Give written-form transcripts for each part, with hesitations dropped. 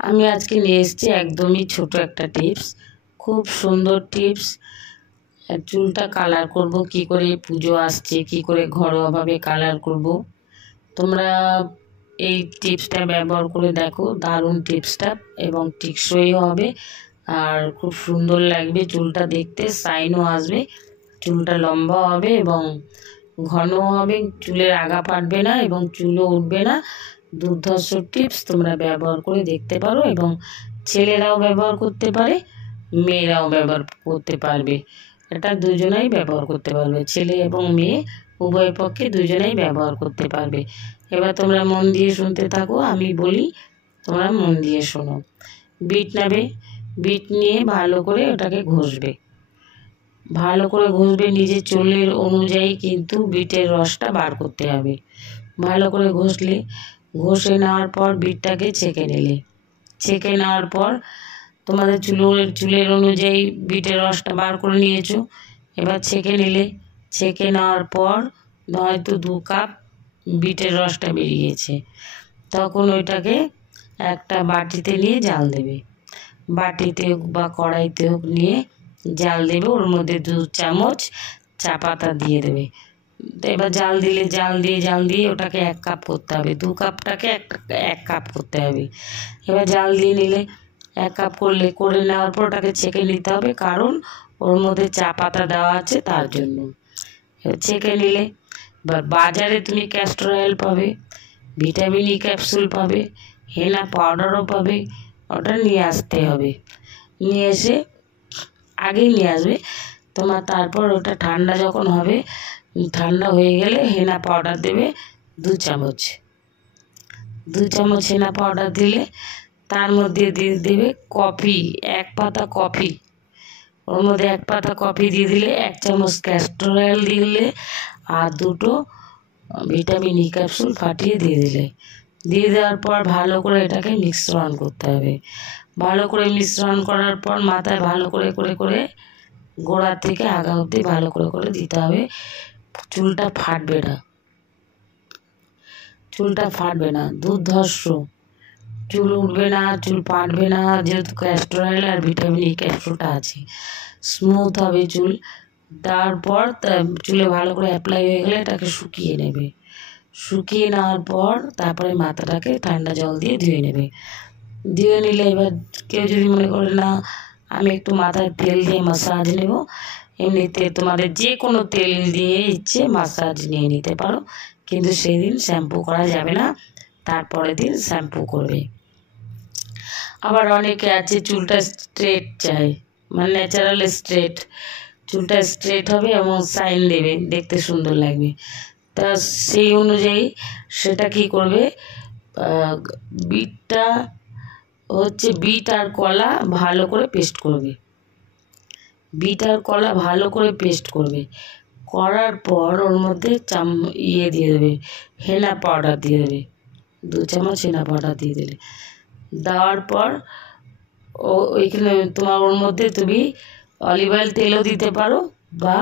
আমি আজকে নিয়ে এসেছি একদমই ছোট একটা টিপস, খুব সুন্দর টিপস। চুলটা কালার করব কি করে, পুজো আসছে কি করে ঘরোয়াভাবে কালার করব। তোমরা এই টিপসটা ব্যবহার করে দেখো, দারুণ টিপসটা এবং টেকসইও হবে আর খুব সুন্দর লাগবে। চুলটা দেখতে শাইনও আসবে, চুলটা লম্বা হবে এবং ঘনও হবে, চুলের আগা পাটবে না এবং চুলও উঠবে না। দুর্ধর্ষ টিপস, তোমরা ব্যবহার করে দেখতে পারো এবং ছেলেরাও ব্যবহার করতে পারে, মেয়েরাও ব্যবহার করতে পারবে। এটা দুজনেই ব্যবহার করতে পারবে, ছেলে এবং মেয়ে উভয় পক্ষে দুজনেই ব্যবহার করতে পারবে। এবার তোমরা মন দিয়ে শুনতে থাকো, আমি বলি তোমরা মন দিয়ে শোনো। বিট নেবে, বিট নিয়ে ভালো করে ওটাকে ঘষবে, ভালো করে ঘষবে। নিজের চুলের অনুযায়ী কিন্তু বিটের রসটা বার করতে হবে। ভালো করে ঘষলে, ঘষে নেওয়ার পর বিটটাকে ছেঁকে নিলে, ছেঁকে নেওয়ার পর তোমাদের চুলের অনুযায়ী বিটের রসটা বার করে নিয়েছো। এবার ছেঁকে নিলে, ছেঁকে নেওয়ার পর হয়তো 2 কাপ বিটের রসটা বেরিয়েছে, তখন ওইটাকে একটা বাটিতে নিয়ে জাল দেবে। বাটিতে হোক বা কড়াইতে হোক নিয়ে জাল দেবে, ওর মধ্যে 2 চামচ চা পাতা দিয়ে দেবে। এবার জাল দিয়ে ওটাকে 1 কাপ করতে হবে। 2 কাপটাকে 1 কাপ করতে হবে। এবার জাল দিয়ে নিলে 1 কাপ করে নেওয়ার পর ওটাকে ছেঁকে নিতে হবে, কারণ ওর মধ্যে চা পাতা দেওয়া আছে তার জন্য। ছেঁকে নিলে এবার বাজারে তুমি ক্যাস্টর অয়েল পাবে, ভিটামিন ই ক্যাপসুল পাবে, হেনা পাউডারও পাবে। ওটা নিয়ে আসতে হবে, নিয়ে এসে আগেই নিয়ে আসবে তোমার। তারপর ওটা ঠান্ডা যখন হবে, ঠান্ডা হয়ে গেলে হেনা পাউডার দেবে 2 চামচ। 2 চামচ হেনা পাউডার দিলে তার মধ্যে দিয়ে দেবে কফি, 1 পাতা কফি। ওর মধ্যে 1 পাতা কফি দিয়ে দিলে, 1 চামচ ক্যাস্টর অয়েল দিলে আর 2টো ভিটামিন ই ক্যাপসুল ফাটিয়ে দিয়ে দিলে। দিয়ে দেওয়ার পর ভালো করে এটাকে মিশ্রণ করতে হবে। ভালো করে মিশ্রণ করার পর মাথায় ভালো করে করে করে গোড়া থেকে আগা অবধি ভালো করে করে দিতে হবে। চুলটা ফাটবে না, চুলটা ফাটবে না, দুর্ধর্ষ। চুল উঠবে না, চুল পাটবে না, যেহেতু ক্যাস্টর অয়েল আর ভিটামিন ই ক্যাপসুলটা আছে। স্মুথ হবে চুল। তারপর চুলে ভালো করে অ্যাপ্লাই হয়ে গেলে এটাকে শুকিয়ে নেবে। শুকিয়ে নেওয়ার পর তারপরে মাথাটাকে ঠান্ডা জল দিয়ে ধুয়ে নেবে। ধুয়ে নিলে এবার কেউ যদি মনে করে না আমি একটু মাথায় তেল দিয়ে মাসাজ নেব, এমনিতে তোমাদের যে কোনো তেল দিয়ে ইচ্ছে মাসাজ নিয়ে নিতে পারো, কিন্তু সেই দিন শ্যাম্পু করা যাবে না, তারপরের দিন শ্যাম্পু করবে। আবার অনেকে আছে চুলটা স্ট্রেট চাই, মানে ন্যাচারাল স্ট্রেট, চুলটা স্ট্রেট হবে এবং শাইন দেবে, দেখতে সুন্দর লাগবে। তা সেই অনুযায়ী সেটা কি করবে, বিটটা হচ্ছে বিট আর কলা ভালো করে পেস্ট করবে। বিট আর কলা ভালো করে পেস্ট করবে, করার পর ওর মধ্যে দিয়ে দেবে, হেনা পাউডার দিয়ে দেবে। 2 চামচ হেনা পাউডার দিয়ে দিলে, দেওয়ার পর ওইখানে তোমার ওর মধ্যে তুমি অলিভ অয়েল তেলও দিতে পারো বা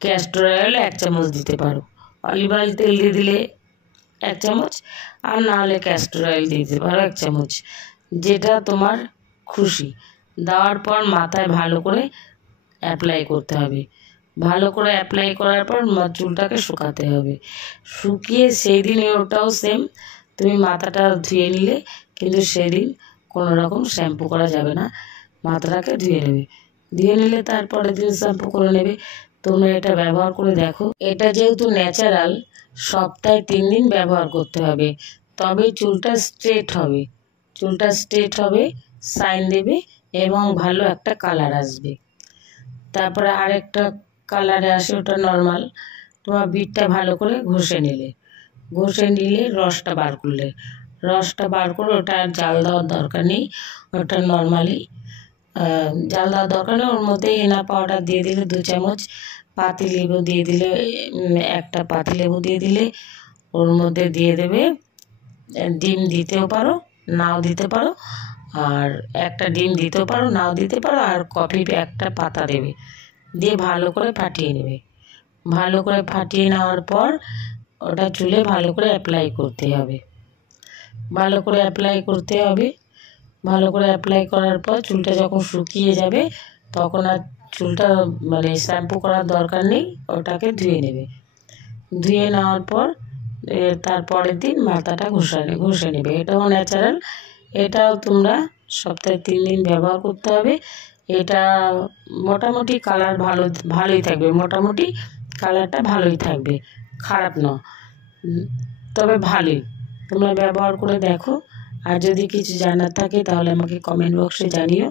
ক্যাস্টর অয়েল 1 চামচ দিতে পারো। অলিভ অয়েল তেল দিয়ে দিলে 1 চামচ, আর না হলে ক্যাস্টর অয়েল দিয়ে দিতে পারো 1 চামচ, যেটা তোমার খুশি। দেওয়ার পর মাথায় ভালো করে অ্যাপ্লাই করতে হবে। ভালো করে অ্যাপ্লাই করার পর চুলটাকে শুকাতে হবে। শুকিয়ে সেই দিনে ওটাও সেম, তুমি মাথাটা ধুয়ে নিলে, কিন্তু সেদিন কোনো রকম শ্যাম্পু করা যাবে না, মাথাটাকে ধুয়ে নেবে। ধুয়ে নিলে তারপরের দিন শ্যাম্পু করে নেবে। তোমরা এটা ব্যবহার করে দেখো। এটা যেহেতু ন্যাচারাল, সপ্তাহে 3 দিন ব্যবহার করতে হবে, তবে চুলটা স্ট্রেট হবে। চুলটা স্ট্রেট হবে, শাইন দেবে এবং ভালো একটা কালার আসবে। তারপরে আরেকটা কালারে আসে, ওটা নর্মাল। তোমার বিটটা ভালো করে ঘষে নিলে, ঘষে নিলে রসটা বার করলে, রসটা বার করে ওটা আর জাল দেওয়ার দরকার নেই। ওটা নর্মালি জাল দেওয়ার দরকার নেই। ওর মধ্যে হেনা পাউডার দিয়ে দিলে 2 চামচ, পাতিলেবু দিয়ে দিলে, একটা পাতিলেবু দিয়ে দিলে, ওর মধ্যে দিয়ে দেবে ডিম, দিতেও পারো নাও দিতে পারো, আর একটা ডিম দিতেও পারো নাও দিতে পারো, আর কফি একটা পাতা দেবে, দিয়ে ভালো করে ফাটিয়ে নেবে। ভালো করে ফাটিয়ে নেওয়ার পর ওটা চুলে ভালো করে অ্যাপ্লাই করতে হবে, ভালো করে অ্যাপ্লাই করতে হবে। ভালো করে অ্যাপ্লাই করার পর চুলটা যখন শুকিয়ে যাবে তখন আর চুলটা মানে শ্যাম্পু করার দরকার নেই, ওটাকে ধুয়ে নেবে। ধুয়ে নেওয়ার পর তারপরের দিন মাথাটা ঘষে নেবে। এটাও ন্যাচারাল, এটাও তোমরা সপ্তাহে 3 দিন ব্যবহার করতে হবে। এটা মোটামুটি কালার ভালোই থাকবে, মোটামুটি কালারটা ভালোই থাকবে, খারাপ না, তবে ভালোই। তোমরা ব্যবহার করে দেখো, আর যদি কিছু জানার থাকে তাহলে আমাকে কমেন্ট বক্সে জানিও,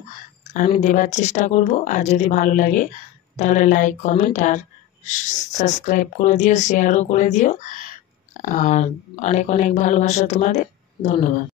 আমি দেবার চেষ্টা করব। আর যদি ভালো লাগে তাহলে লাইক, কমেন্ট আর সাবস্ক্রাইব করে দিও, শেয়ারও করে দিও। আর অনেক অনেক ভালোবাসা তোমাদের, ধন্যবাদ।